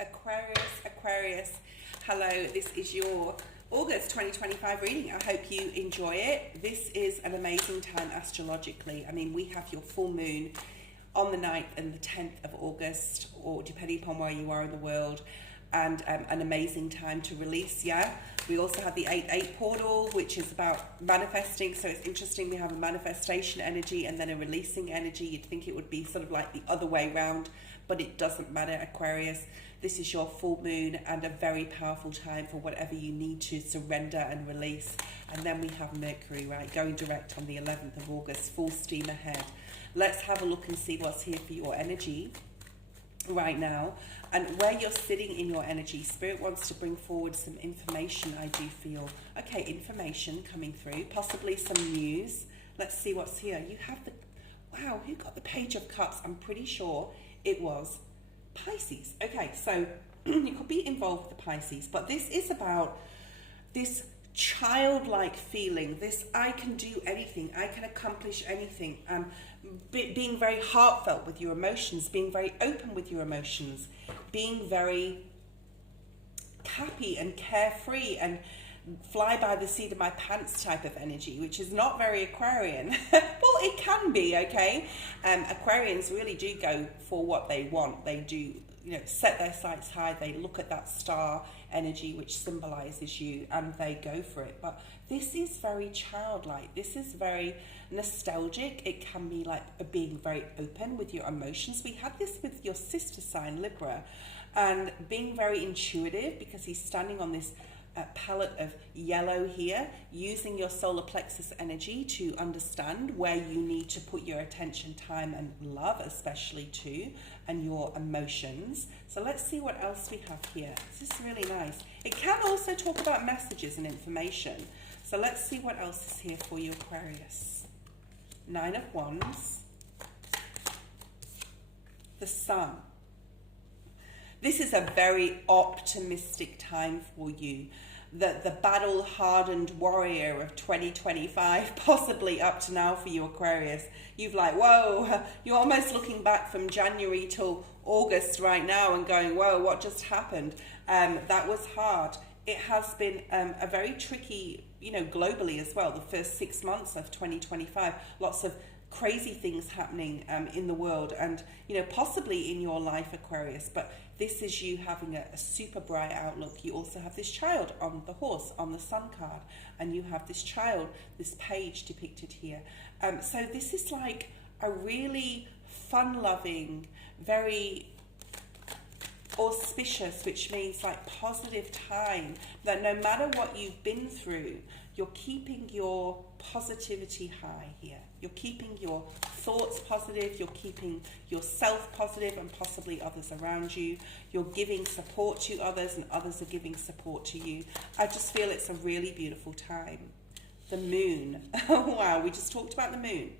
Aquarius, hello, this is your August 2025 reading. I hope you enjoy it. This is an amazing time astrologically. I mean, we have your full moon on the 9th and the 10th of August, or depending upon where you are in the world, and an amazing time to release, yeah? We also have the 8-8 portal, which is about manifesting, so it's interesting. We have a manifestation energy and then a releasing energy. You'd think it would be sort of like the other way around, but it doesn't matter, Aquarius. This is your full moon and a very powerful time for whatever you need to surrender and release. And then we have Mercury, right, going direct on the 11th of August, full steam ahead. Let's have a look and see what's here for your energy right now and where you're sitting in your energy. Spirit wants to bring forward some information, I do feel. Okay, information coming through, possibly some news. Let's see what's here. You have the, wow, who got the Page of Cups? I'm pretty sure it was Pisces. Okay, so you could be involved with the Pisces, but this is about this childlike feeling, this I can do anything, I can accomplish anything, being very heartfelt with your emotions, being very open with your emotions, being very happy and carefree and fly by the seat of my pants type of energy, which is not very Aquarian. Well, it can be, okay? Aquarians really do go for what they want. They do, you know, set their sights high. They look at that star energy, which symbolizes you, and they go for it. But this is very childlike. This is very nostalgic. It can be like being very open with your emotions. We had this with your sister sign, Libra, and being very intuitive, because he's standing on this palette of yellow here, using your solar plexus energy to understand where you need to put your attention, time, and love, especially to, and your emotions. So let's see what else we have here. This is really nice. It can also talk about messages and information. So let's see what else is here for you, Aquarius. 9 of Wands. The Sun. This is a very optimistic time for you. The battle-hardened warrior of 2025, possibly up to now for you, Aquarius. You've like, whoa, you're almost looking back from January till August right now and going, whoa, what just happened? That was hard. It has been a very tricky, you know, globally as well, the first 6 months of 2025. Lots of crazy things happening in the world and, you know, possibly in your life, Aquarius, but this is you having a super bright outlook. You also have this child on the horse, on the Sun card, and you have this child, this page depicted here. So this is like a really fun-loving, very auspicious, which means like positive time, that no matter what you've been through, you're keeping your positivity high here. You're keeping your thoughts positive, you're keeping yourself positive and possibly others around you. You're giving support to others and others are giving support to you. I just feel it's a really beautiful time. The moon. Wow, we just talked about the moon.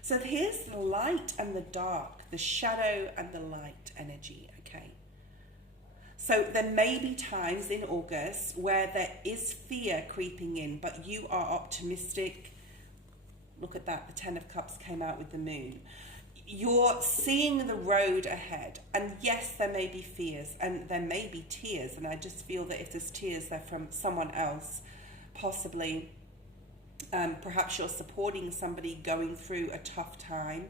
So here's the light and the dark, the shadow and the light energy, okay? So there may be times in August where there is fear creeping in, but you are optimistic. Look at that, the 10 of Cups came out with the moon. You're seeing the road ahead. And yes, there may be fears and there may be tears. And I just feel that if there's tears, they're from someone else, possibly. Perhaps you're supporting somebody going through a tough time.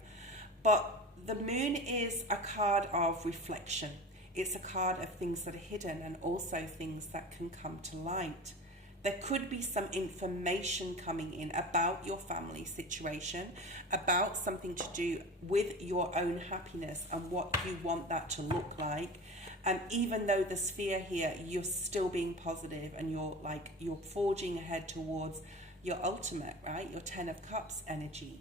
But the moon is a card of reflection. It's a card of things that are hidden and also things that can come to light. There could be some information coming in about your family situation, about something to do with your own happiness and what you want that to look like. And even though there's fear here, you're still being positive and you're forging ahead towards your ultimate, right? Your 10 of Cups energy.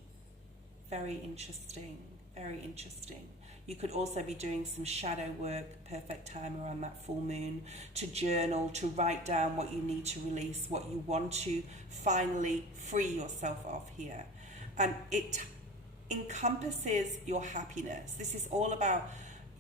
Very interesting, very interesting. You could also be doing some shadow work, perfect time around that full moon, to journal, to write down what you need to release, what you want to finally free yourself of here. And it encompasses your happiness. This is all about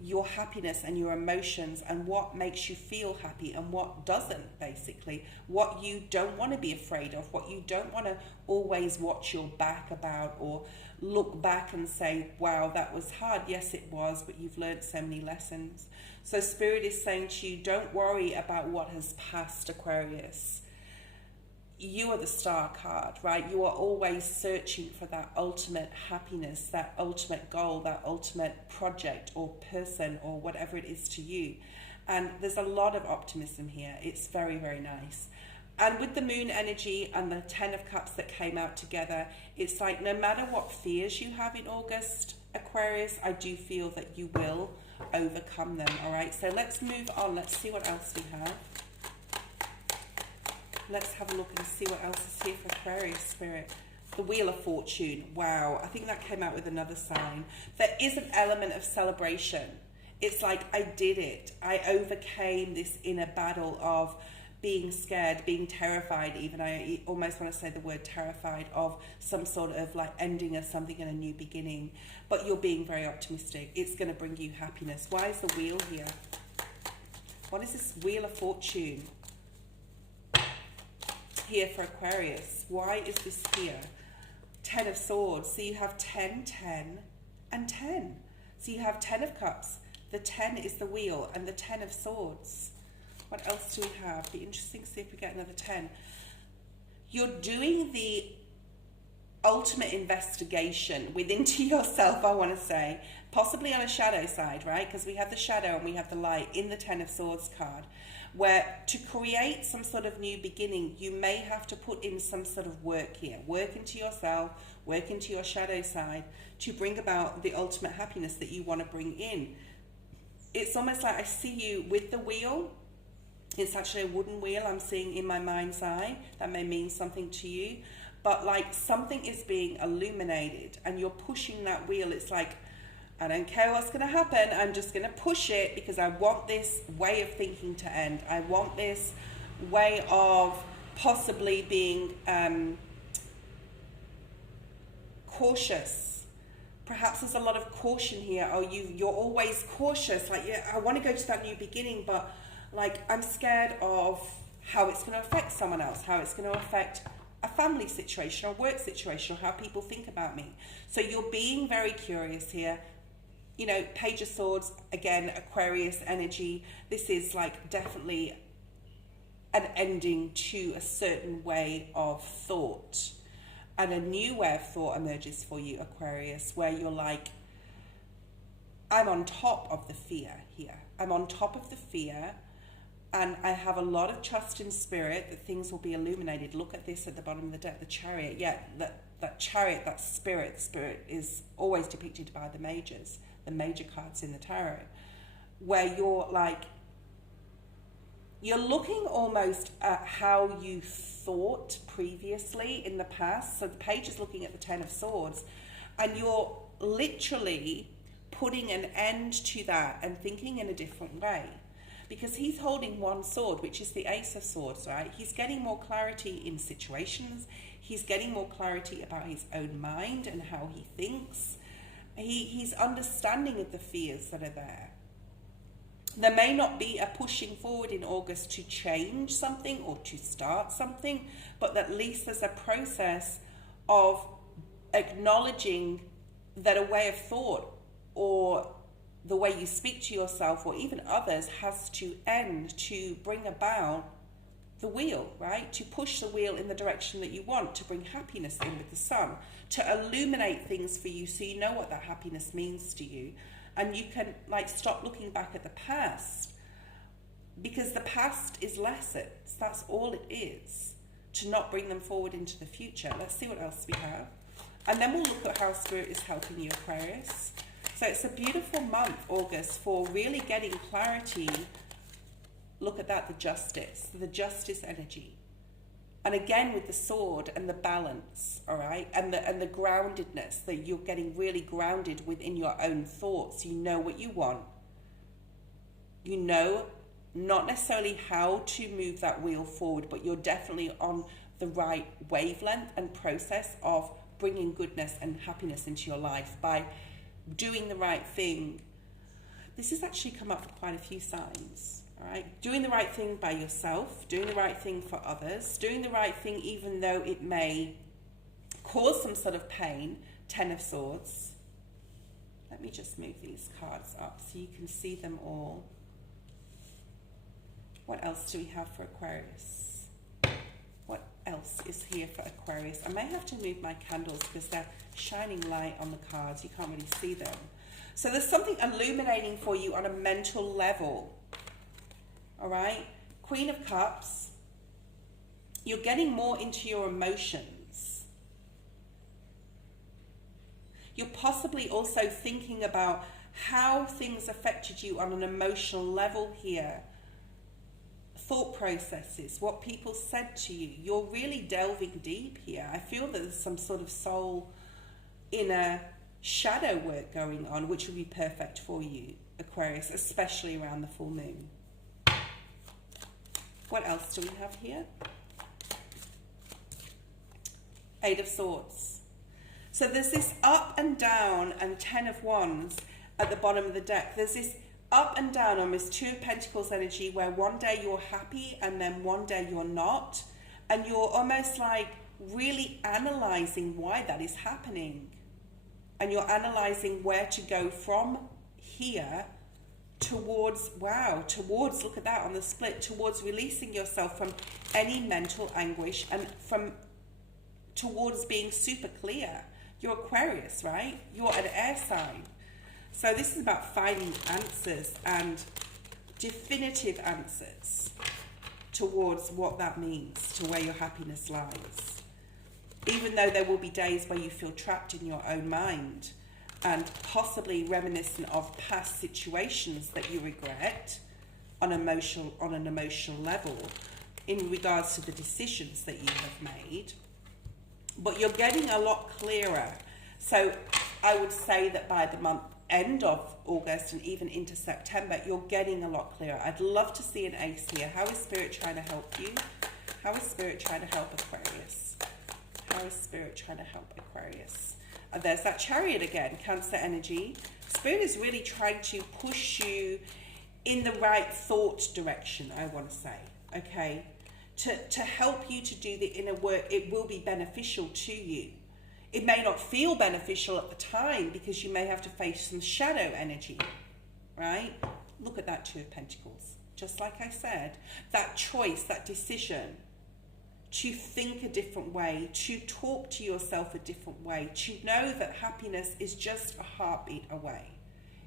your happiness and your emotions and what makes you feel happy and what doesn't, basically. What you don't want to be afraid of, what you don't want to always watch your back about or look back and say, wow, that was hard. Yes, it was, but you've learned so many lessons. So Spirit is saying to you, don't worry about what has passed, Aquarius. You are the Star card, right? You are always searching for that ultimate happiness, that ultimate goal, that ultimate project or person or whatever it is to you. And there's a lot of optimism here. It's very, very nice. And with the moon energy and the 10 of cups that came out together, it's like no matter what fears you have in August, Aquarius, I do feel that you will overcome them, all right? So let's move on. Let's see what else we have. Let's have a look and see what else is here for Aquarius, Spirit. The Wheel of Fortune. Wow, I think that came out with another sign. There is an element of celebration. It's like, I did it. I overcame this inner battle of being scared, being terrified even. I almost want to say the word terrified of some sort of like ending of something and a new beginning. But you're being very optimistic. It's going to bring you happiness. Why is the wheel here? What is this Wheel of Fortune here for Aquarius? Why is this here? 10 of Swords. So you have 10, 10, and 10. So you have 10 of Cups. The 10 is the wheel, and the 10 of Swords. What else do we have? Be interesting to see if we get another 10. You're doing the ultimate investigation within to yourself, I want to say. Possibly on a shadow side, right? Because we have the shadow and we have the light in the 10 of Swords card. Where to create some sort of new beginning, you may have to put in some sort of work here. Work into yourself, work into your shadow side to bring about the ultimate happiness that you want to bring in. It's almost like I see you with the wheel. It's actually a wooden wheel I'm seeing in my mind's eye. That may mean something to you. But like something is being illuminated and you're pushing that wheel. It's like, I don't care what's going to happen. I'm just going to push it because I want this way of thinking to end. I want this way of possibly being cautious. Perhaps there's a lot of caution here. Oh, you're always cautious. Like, yeah, I want to go to that new beginning, but like I'm scared of how it's going to affect someone else, how it's going to affect a family situation or work situation, or how people think about me. So you're being very curious here. You know, Page of Swords, again, Aquarius energy. This is like definitely an ending to a certain way of thought. And a new way of thought emerges for you, Aquarius, where you're like, I'm on top of the fear here. I'm on top of the fear. And I have a lot of trust in Spirit that things will be illuminated. Look at this at the bottom of the deck, the Chariot. Yeah, that Chariot, that Spirit. Spirit is always depicted by the majors. The major cards in the tarot, where you're like, you're looking almost at how you thought previously in the past. So the page is looking at the 10 of Swords, and you're literally putting an end to that and thinking in a different way. Because he's holding one sword, which is the Ace of Swords, right? He's getting more clarity in situations. He's getting more clarity about his own mind and how he thinks. He's understanding of the fears that are there. There may not be a pushing forward in August to change something or to start something, but at least there's a process of acknowledging that a way of thought or the way you speak to yourself or even others has to end to bring about the wheel, right? To push the wheel in the direction that you want, to bring happiness in with the sun, to illuminate things for you so you know what that happiness means to you. And you can like stop looking back at the past, because the past is lessons. That's all it is, to not bring them forward into the future. Let's see what else we have. And then we'll look at how Spirit is helping you, Aquarius. So it's a beautiful month, August, for really getting clarity. Look at that, the justice energy. And again with the sword and the balance, all right? And the groundedness, that you're getting really grounded within your own thoughts. You know what you want. You know not necessarily how to move that wheel forward, but you're definitely on the right wavelength and process of bringing goodness and happiness into your life by doing the right thing. this has actually come up for quite a few signs. All right, doing the right thing by yourself, doing the right thing for others, doing the right thing even though it may cause some sort of pain. 10 of Swords. Let me just move these cards up so you can see them all. What else do we have for Aquarius? What else is here for Aquarius? I may have to move my candles because they're shining light on the cards. You can't really see them. So there's something illuminating for you on a mental level. All right? Queen of Cups. You're getting more into your emotions. You're possibly also thinking about how things affected you on an emotional level here. Thought processes, what people said to you. You're really delving deep here. I feel that there's some sort of soul inner shadow work going on, which will be perfect for you, Aquarius, especially around the full moon. What else do we have here? 8 of Swords. So there's this up and down and 10 of Wands at the bottom of the deck. There's this up and down, almost 2 of Pentacles energy, where one day you're happy and then one day you're not. And you're almost like really analyzing why that is happening. And you're analyzing where to go from here towards, look at that on the split, towards releasing yourself from any mental anguish and towards being super clear. You're Aquarius, right? You're an air sign. So this is about finding answers and definitive answers towards what that means, to where your happiness lies. Even though there will be days where you feel trapped in your own mind and possibly reminiscent of past situations that you regret on an emotional level in regards to the decisions that you have made. But you're getting a lot clearer. So I would say that by the end of August and even into September, you're getting a lot clearer. I'd love to see an ace here. How is Spirit trying to help you? How is Spirit trying to help Aquarius? How is Spirit trying to help Aquarius? And there's that Chariot again, Cancer energy. Spirit is really trying to push you in the right thought direction, I want to say, okay? To help you to do the inner work. It will be beneficial to you. It may not feel beneficial at the time because you may have to face some shadow energy, right? Look at that 2 of Pentacles. Just like I said, that choice, that decision to think a different way, to talk to yourself a different way, to know that happiness is just a heartbeat away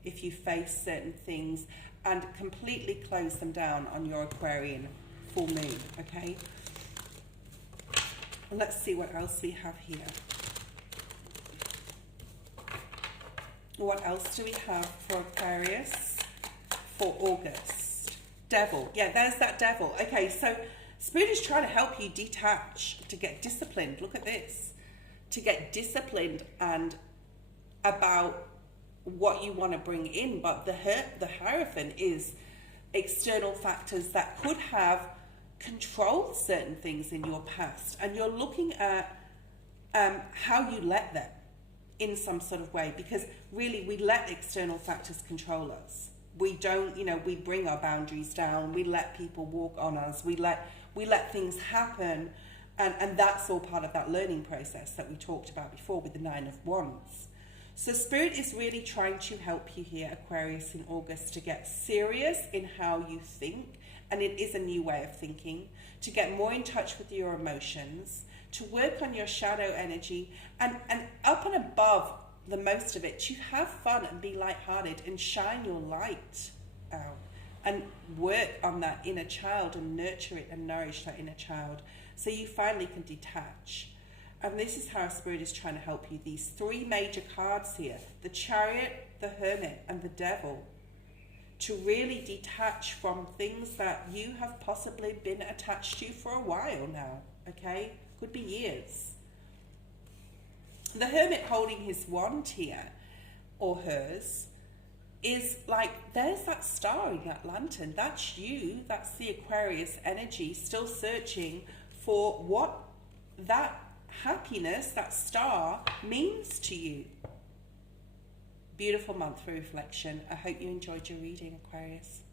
if you face certain things and completely close them down on your Aquarian full moon, okay? Let's see what else we have here. What else do we have for Aquarius for August? Devil. Yeah, there's that Devil. Okay, so Spirit is trying to help you detach, to get disciplined. Look at this. To get disciplined and about what you want to bring in. But the Hierophant is external factors that could have controlled certain things in your past. And you're looking at how you let them in some sort of way. Because really, we let external factors control us. We don't, we bring our boundaries down. We let people walk on us. We let things happen, and that's all part of that learning process that we talked about before with the 9 of Wands. So Spirit is really trying to help you here, Aquarius, in August, to get serious in how you think, and it is a new way of thinking, to get more in touch with your emotions, to work on your shadow energy, and up and above the most of it, to have fun and be lighthearted and shine your light out. And work on that inner child and nurture it and nourish that inner child so you finally can detach. And this is how Spirit is trying to help you. These 3 major cards here, the Chariot, the Hermit, and the Devil, to really detach from things that you have possibly been attached to for a while now, okay? Could be years. The Hermit holding his wand here, or hers, is like, there's that star in that lantern. That's you. That's the Aquarius energy still searching for what that happiness, that star, means to you. beautiful month for reflection. I hope you enjoyed your reading, Aquarius.